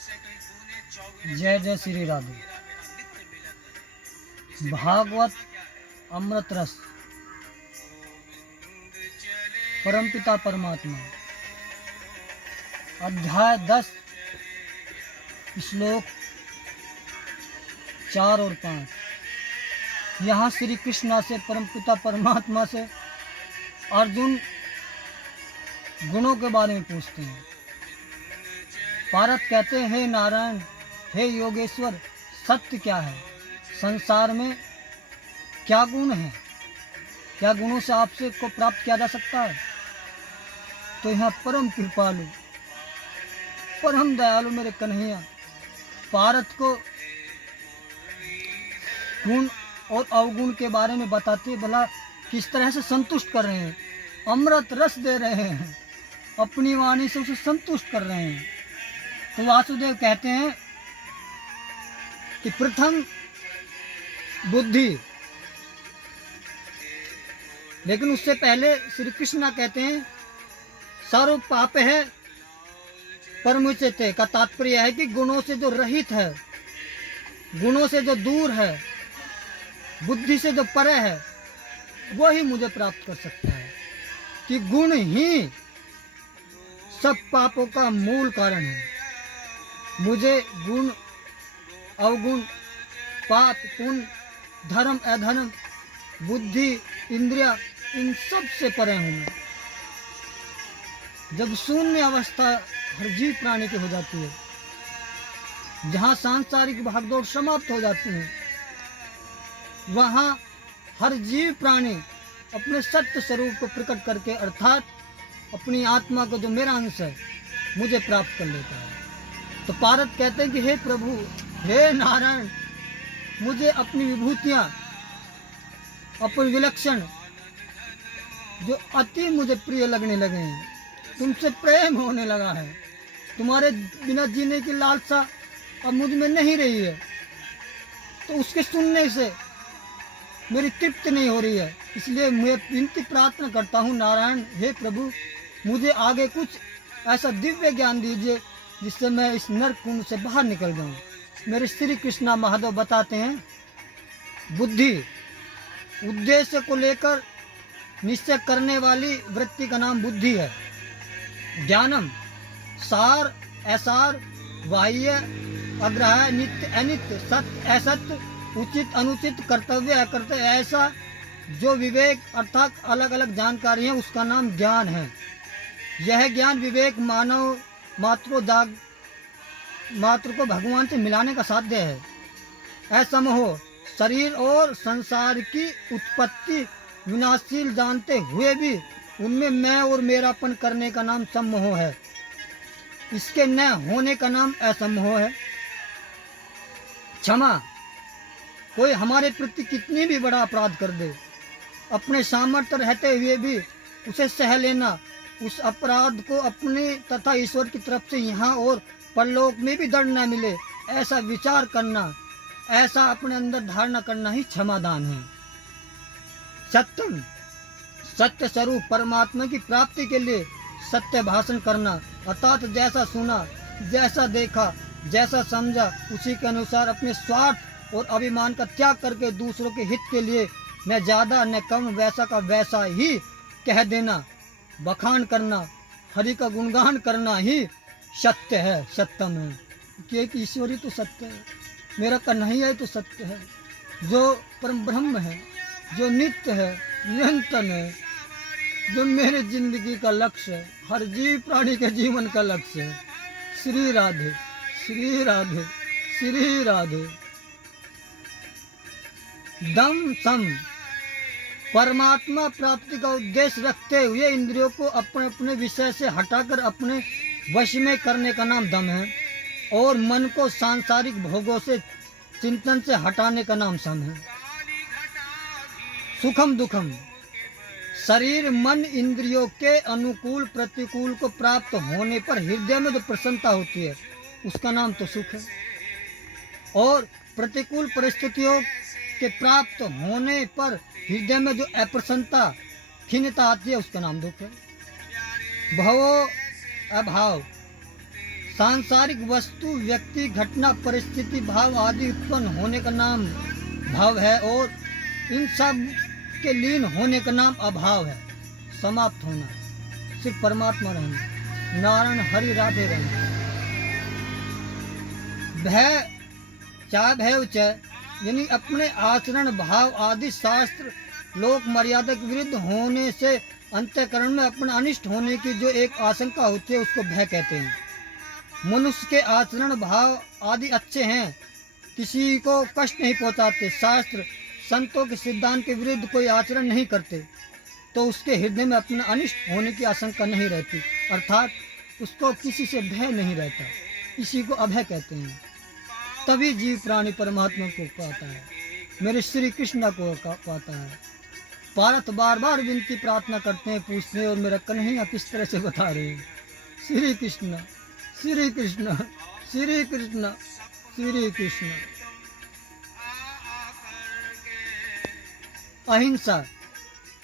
जय जय श्री राधे। भागवत अमृत रस परमपिता परमात्मा अध्याय 10 श्लोक 4 और 5। यहाँ श्री कृष्णा से परमपिता परमात्मा से अर्जुन गुणों के बारे में पूछते हैं। पारत कहते हैं, हे नारायण, हे योगेश्वर, सत्य क्या है? संसार में क्या गुण है? क्या गुणों से आपसे को प्राप्त किया जा सकता है? तो यहाँ परम कृपालु, परम दयालु मेरे कन्हैया पारत को गुण और अवगुण के बारे में बताते भला किस तरह से संतुष्ट कर रहे हैं, अमृत रस दे रहे हैं, अपनी वाणी से उसे संतुष्ट कर रहे हैं। तो वासुदेव कहते हैं कि प्रथम बुद्धि, लेकिन उससे पहले श्री कृष्ण कहते हैं सर्व पाप है परमुचित का तात्पर्य है कि गुणों से जो रहित है, गुणों से जो दूर है, बुद्धि से जो परे है, वही मुझे प्राप्त कर सकता है। कि गुण ही सब पापों का मूल कारण है। मुझे गुण अवगुण, पाप पुण्य, धर्म अधर्म, बुद्धि इंद्रिया, इन सब से परे हूँ मैं। जब शून्य अवस्था हर जीव प्राणी की हो जाती है, जहाँ सांसारिक भागदौड़ समाप्त हो जाती है, वहाँ हर जीव प्राणी अपने सत्य स्वरूप को प्रकट करके अर्थात अपनी आत्मा को जो मेरा अंश है मुझे प्राप्त कर लेता है। तो पारत कहते हैं कि हे प्रभु, हे नारायण, मुझे अपनी विभूतियाँ, अपने विलक्षण जो अति मुझे प्रिय लगने लगे हैं, तुमसे प्रेम होने लगा है, तुम्हारे बिना जीने की लालसा अब मुझ में नहीं रही है, तो उसके सुनने से मेरी तृप्ति नहीं हो रही है। इसलिए मैं विनती प्रार्थना करता हूँ, नारायण, हे प्रभु, मुझे आगे कुछ ऐसा दिव्य ज्ञान दीजिए जिससे मैं इस नरक कुंड से बाहर निकल जाऊँ। मेरे श्री कृष्णा महादेव बताते हैं, बुद्धि उद्देश्य को लेकर निश्चय करने वाली वृत्ति का नाम बुद्धि है। ज्ञानम सार असार, बाह्य अग्रह, नित्य अनित्य, सत्य असत्य, उचित अनुचित, कर्तव्य अकर्तव्य, ऐसा जो विवेक अर्थात अलग अलग जानकारी है उसका नाम ज्ञान है। यह ज्ञान विवेक मानव मात्र को भगवान से मिलाने का साध्य है। असमोह, शरीर और संसार की उत्पत्ति विनाशील जानते हुए भी उनमें मैं और मेरापन करने का नाम सम्मोह है। इसके न होने का नाम असमोह है। क्षमा, कोई हमारे प्रति कितनी भी बड़ा अपराध कर दे, अपने सामर्थ्य रहते हुए भी उसे सह लेना, उस अपराध को अपने तथा ईश्वर की तरफ से यहाँ और परलोक में भी दंड न मिले, ऐसा विचार करना, ऐसा अपने अंदर धारणा करना ही क्षमादान है। सत्यम, सत्य स्वरूप परमात्मा की प्राप्ति के लिए सत्य भाषण करना, अर्थात जैसा सुना, जैसा देखा, जैसा समझा, उसी के अनुसार अपने स्वार्थ और अभिमान का त्याग करके दूसरों के हित के लिए न ज़्यादा न कम, वैसा का वैसा ही कह देना, बखान करना, हरि का गुणगान करना ही सत्य है, सत्यम है। कि ईश्वरी तो सत्य है, मेरा कन्हैया तो सत्य है, जो परम ब्रह्म है, जो नित्य है, निरंतर है, जो मेरे जिंदगी का लक्ष्य है, हर जीव प्राणी के जीवन का लक्ष्य है। श्री राधे, श्री राधे, श्री राधे। दम सम, परमात्मा प्राप्ति का उद्देश्य रखते हुए इंद्रियों को अपने अपने विषय से हटाकर अपने वश में करने का नाम दम है, और मन को सांसारिक भोगों से चिंतन से हटाने का नाम सम है। सुखम दुखम, शरीर मन इंद्रियों के अनुकूल प्रतिकूल को प्राप्त होने पर हृदय में जो प्रसन्नता होती है उसका नाम तो सुख है, और प्रतिकूल परिस्थितियों के प्राप्त होने पर हृदय में जो अप्रसन्नता खिन्नता आती है उसका नाम दुख है। भवो अभाव, सांसारिक वस्तु, व्यक्ति, घटना, परिस्थिति, भाव आदि उत्पन्न होने का नाम भाव है और इन सब के लीन होने का नाम अभाव है। समाप्त होना, सिर्फ परमात्मा रहना, नारायण हरि राधे रहना। भय चाहे भय उचय यानी अपने आचरण, भाव आदि शास्त्र लोक मर्यादा के विरुद्ध होने से अंतःकरण में अपना अनिष्ट होने की जो एक आशंका होती है उसको भय कहते हैं। मनुष्य के आचरण, भाव आदि अच्छे हैं, किसी को कष्ट नहीं पहुंचाते, शास्त्र संतों के सिद्धांत के विरुद्ध कोई आचरण नहीं करते, तो उसके हृदय में अपना अनिष्ट होने की आशंका नहीं रहती, अर्थात उसको किसी से भय नहीं रहता। इसी को अभय कहते हैं। तभी जीव प्राणी परमात्मा को पाता है, मेरे श्री कृष्ण को पाता है। पार्थ बार बार विनती प्रार्थना करते हैं, पूछते हैं और मेरा कन्हैया किस तरह से बता रहे हैं, श्री कृष्ण श्री कृष्ण श्री कृष्ण श्री कृष्ण। अहिंसा,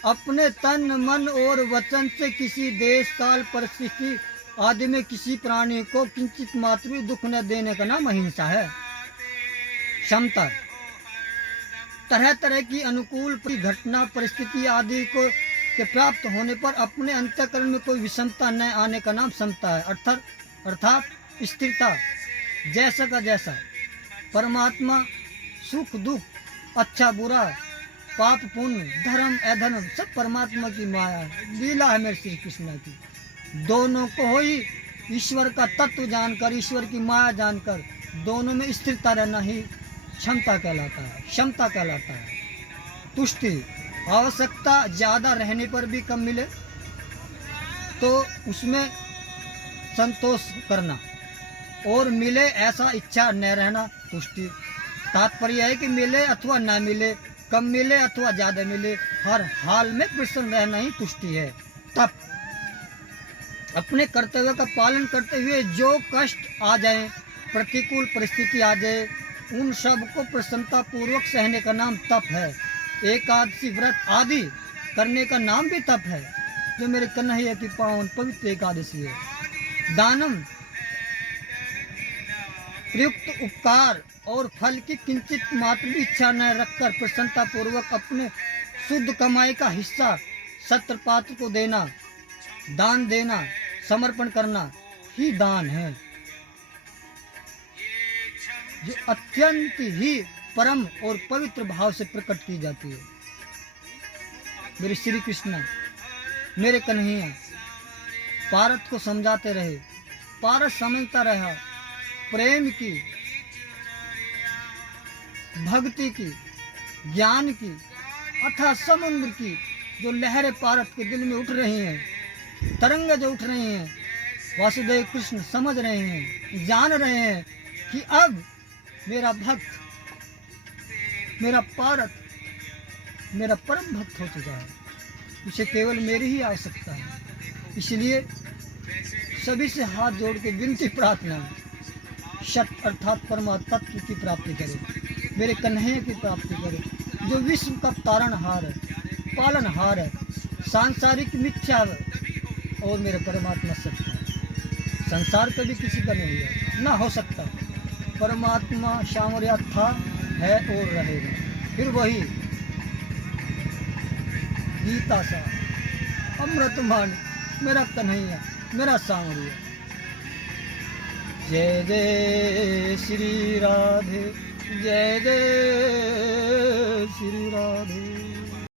अपने तन मन और वचन से किसी देश काल परिस्थिति आदि में किसी प्राणी को किंचित मात्र भी दुख न देने का नाम अहिंसा है। क्षमता, तरह तरह की अनुकूल घटना परिस्थिति आदि को के प्राप्त होने पर अपने अंतःकरण में कोई विषमता न आने का नाम समता है, अर्थात स्थिरता। जैसा का जैसा परमात्मा, सुख दुख, अच्छा बुरा, पाप पुण्य, धर्म अधर्म सब परमात्मा की माया है, लीला है मेरे श्री कृष्ण की। दोनों को ही ईश्वर का तत्व जानकर, ईश्वर की माया जानकर दोनों में स्थिरता रहना ही क्षमता कहलाता है, क्षमता कहलाता है। तुष्टि, आवश्यकता ज़्यादा रहने पर भी कम मिले तो उसमें संतोष करना, और मिले ऐसा इच्छा न रहना तुष्टि। तात्पर्य है कि मिले अथवा ना मिले, कम मिले अथवा ज़्यादा मिले, हर हाल में प्रसन्न रहना ही तुष्टि है। तप, अपने कर्तव्य का पालन करते हुए जो कष्ट आ जाए, प्रतिकूल परिस्थिति आ जाए, उन सब को प्रसन्नता पूर्वक सहने का नाम तप है। एकादशी व्रत आदि करने का नाम भी तप है, जो मेरे कन्हैया की पावन पवित्र एकादशी है। दानम, प्रयुक्त उपकार और फल की किंचित मात्र भी इच्छा न रखकर प्रसन्नता पूर्वक अपने शुद्ध कमाई का हिस्सा सत्र पात्र को देना, दान देना, समर्पण करना ही दान है, जो अत्यंत ही परम और पवित्र भाव से प्रकट की जाती है। मेरे श्री कृष्ण, मेरे कन्हैया पारत को समझाते रहे, पारत समझता रहा, प्रेम की, भक्ति की, ज्ञान की, अथाह समुद्र की जो लहरें पारत के दिल में उठ रही हैं, तरंग जो उठ रही हैं, वासुदेव कृष्ण समझ रहे हैं, जान रहे हैं कि अब मेरा भक्त, मेरा पारत, मेरा परम भक्त हो चुका है, उसे केवल मेरी ही आवश्यकता है। इसलिए सभी से हाथ जोड़ के विनती प्रार्थना है, सत्य अर्थात परमात्मा तत्व की प्राप्ति करे, मेरे कन्हैया की प्राप्ति करे, जो विश्व का तारणहार है, पालनहार है, सांसारिक मिथ्या है और मेरे परमात्मा सत्य है। संसार कभी किसी का नहीं है, ना हो सकता। परमात्मा सामर्या था, है और रहेगा। फिर वही गीता सा अमृतमान मेरा कन्हैया, मेरा सामर्या। जय जय श्री राधे, जय जय